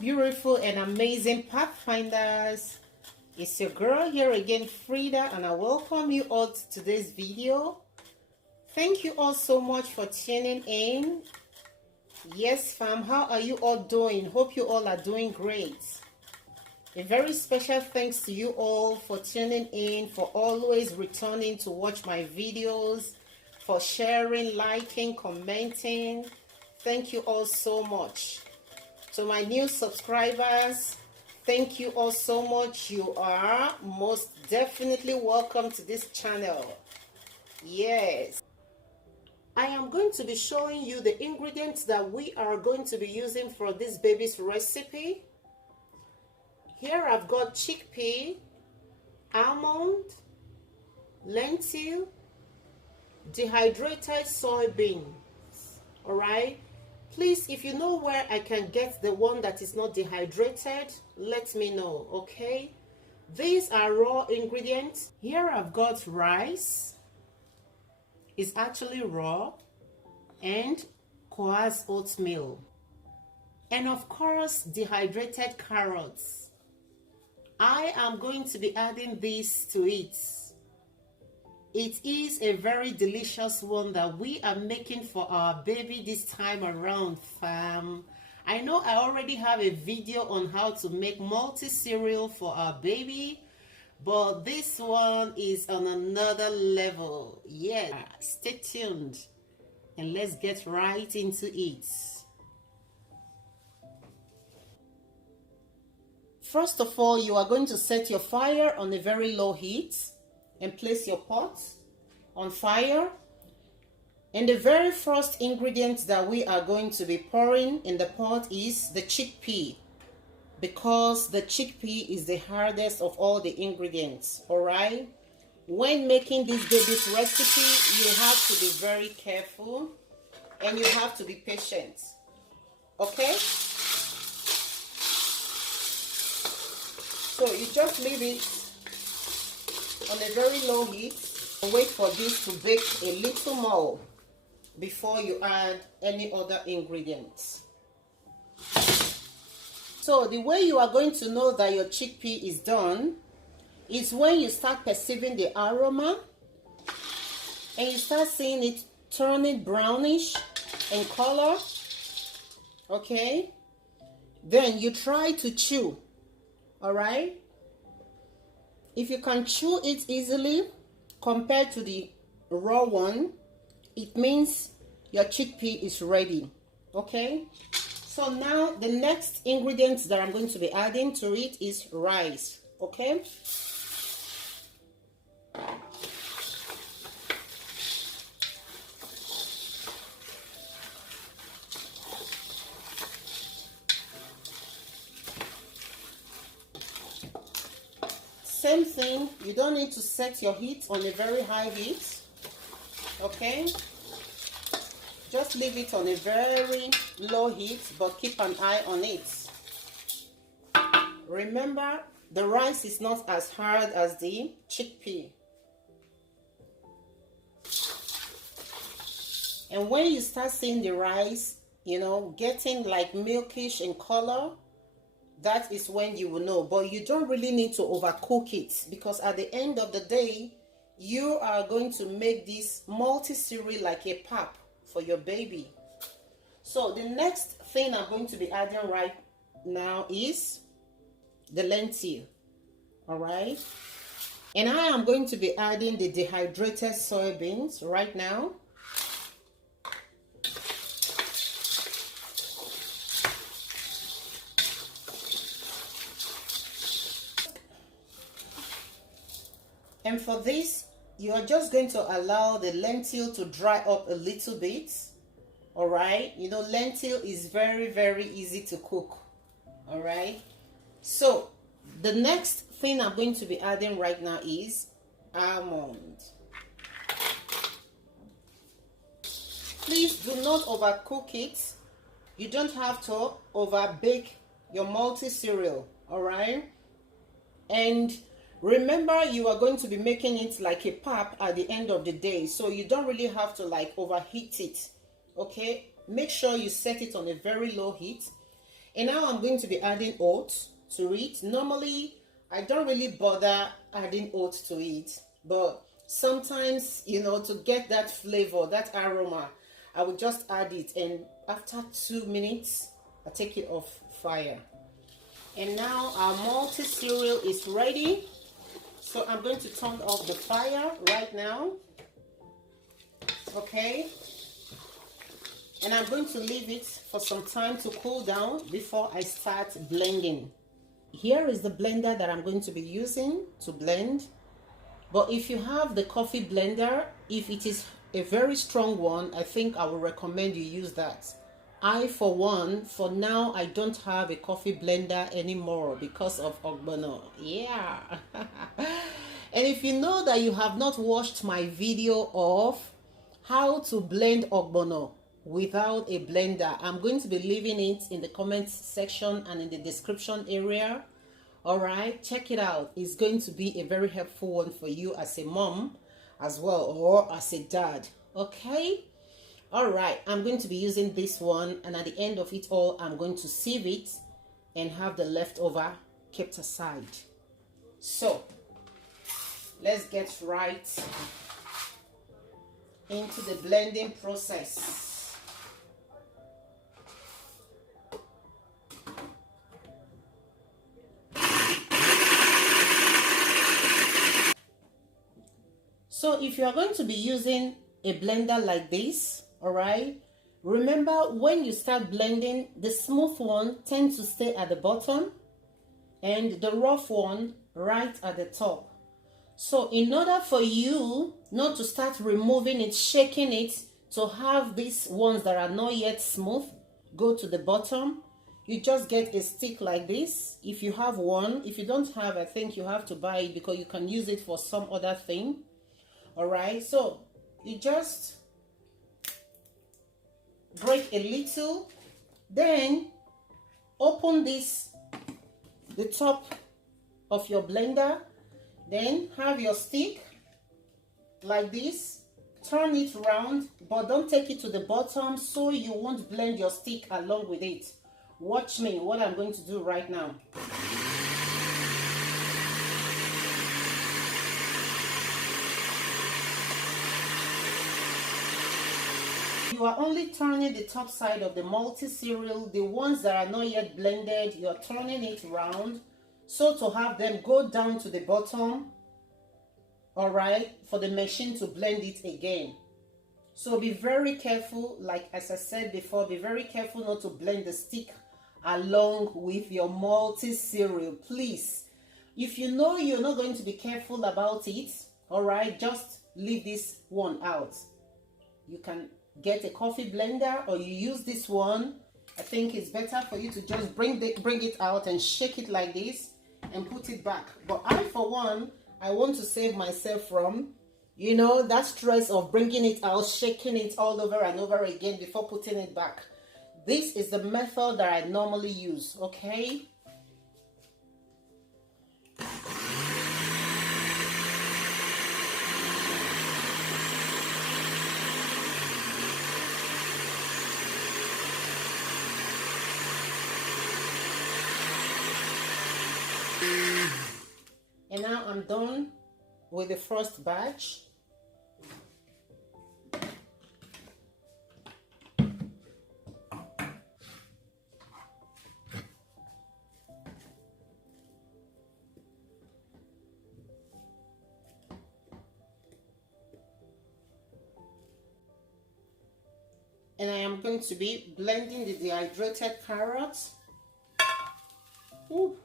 beautiful and amazing pathfinders. It's your girl here again, Frida, and I welcome you all to today's video. Thank you all so much for tuning in. Yes fam, how are you all doing? Hope you all are doing great. A very special thanks to you all for tuning in, for always returning to watch my videos, for sharing, liking, commenting. Thank you all so much. To my new subscribers, thank you all so much. You are most definitely welcome to this channel. Yes, I am going to be showing you the ingredients that we are going to be using for this baby's recipe. Here I've got chickpea, almond, lentil, dehydrated soybeans. All right. Please, if you know where I can get the one that is not dehydrated, let me know, okay? These are raw ingredients. Here I've got rice. It's actually raw. And coarse oatmeal. And of course, dehydrated carrots. I am going to be adding this to it. It is a very delicious one that we are making for our baby this time around, fam. I know I already have a video on how to make multi-cereal for our baby, but this one is on another level. Yeah, stay tuned and let's get right into it. First of all, you are going to set your fire on a very low heat and place your pot on fire. And the very first ingredient that we are going to be pouring in the pot is the chickpea, because the chickpea is the hardest of all the ingredients. All right, when making this baby's recipe, you have to be very careful and you have to be patient. Okay, so you just leave it on a very low heat and wait for this to bake a little more before you add any other ingredients. So the way you are going to know that your chickpea is done is when you start perceiving the aroma and you start seeing it turning brownish in color. Okay, then you try to chew. All right, if you can chew it easily compared to the raw one, it means your chickpea is ready. Okay, so now the next ingredient that I'm going to be adding to it is rice. Okay, same thing, you don't need to set your heat on a very high heat. Okay, just leave it on a very low heat, but keep an eye on it. Remember, the rice is not as hard as the chickpea. And when you start seeing the rice, you know, getting like milkish in color, that is when you will know. But you don't really need to overcook it, because at the end of the day, you are going to make this multi-cereal like a pap for your baby. So the next thing I'm going to be adding right now is the lentil. All right, and I am going to be adding the dehydrated soybeans right now. And for this, you are just going to allow the lentil to dry up a little bit. All right, you know, lentil is very, very easy to cook. All right, so the next thing I'm going to be adding right now is almond. Please do not overcook it. You don't have to over bake your multi-cereal. All right, and remember, you are going to be making it like a pap at the end of the day, so you don't really have to like overheat it. Okay, make sure you set it on a very low heat. And now I'm going to be adding oats to it. Normally, I don't really bother adding oats to it, but sometimes, you know, to get that flavor, that aroma, I will just add it, and after 2 minutes, I take it off fire. And now our multi cereal is ready. So I'm going to turn off the fire right now. Okay. And I'm going to leave it for some time to cool down before I start blending. Here is the blender that I'm going to be using to blend. But if you have the coffee blender, if it is a very strong one, I think I would recommend you use that. I, for one, for now, I don't have a coffee blender anymore because of OGBONO. Yeah. And if you know that you have not watched my video of how to blend OGBONO without a blender, I'm going to be leaving it in the comments section and in the description area. All right, check it out. It's going to be a very helpful one for you as a mom as well, or as a dad. Okay. All right, I'm going to be using this one, and at the end of it all, I'm going to sieve it and have the leftover kept aside. So let's get right into the blending process. So if you are going to be using a blender like this, all right, remember when you start blending, the smooth one tends to stay at the bottom and the rough one right at the top. So in order for you not to start removing it, shaking it, to have these ones that are not yet smooth go to the bottom, you just get a stick like this. If you have one, if you don't have, I think you have to buy it because you can use it for some other thing. All right, so you just break a little, then open this, the top of your blender, then have your stick like this, turn it around, but don't take it to the bottom so you won't blend your stick along with it. Watch me, what I'm going to do right now. You are only turning the top side of the multi-cereal. The ones that are not yet blended, you're turning it around so to have them go down to the bottom, all right, for the machine to blend it again. So be very careful, like as I said before, be very careful not to blend the stick along with your multi-cereal, please. If you know you're not going to be careful about it, all right, just leave this one out. You can get a coffee blender or you use this one. I think it's better for you to just bring it out and shake it like this and put it back. But I, for one, I want to save myself from, you know, that stress of bringing it out, shaking it all over and over again before putting it back. This is the method that I normally use, okay? And now I'm done with the first batch. And I am going to be blending the dehydrated carrots. Ooh.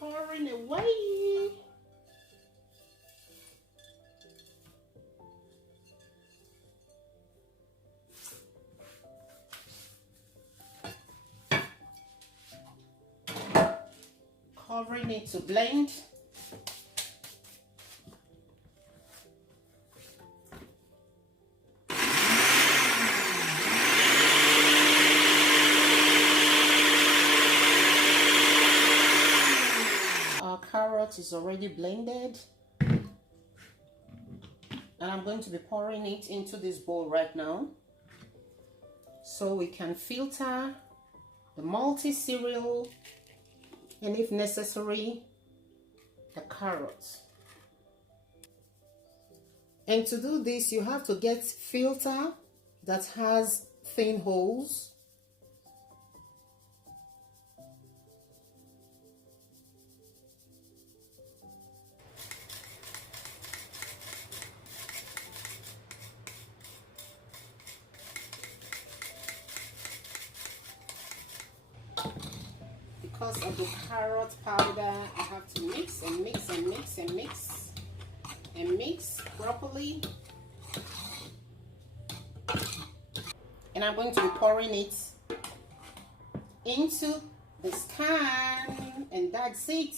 Pouring away. Covering it to blend. Carrot is already blended, and I'm going to be pouring it into this bowl right now so we can filter the multi-cereal, and if necessary, the carrots. And to do this, you have to get filter that has thin holes. Because of the carrot powder, I have to mix and mix and mix and mix and mix properly. And I'm going to be pouring it into this can, and that's it.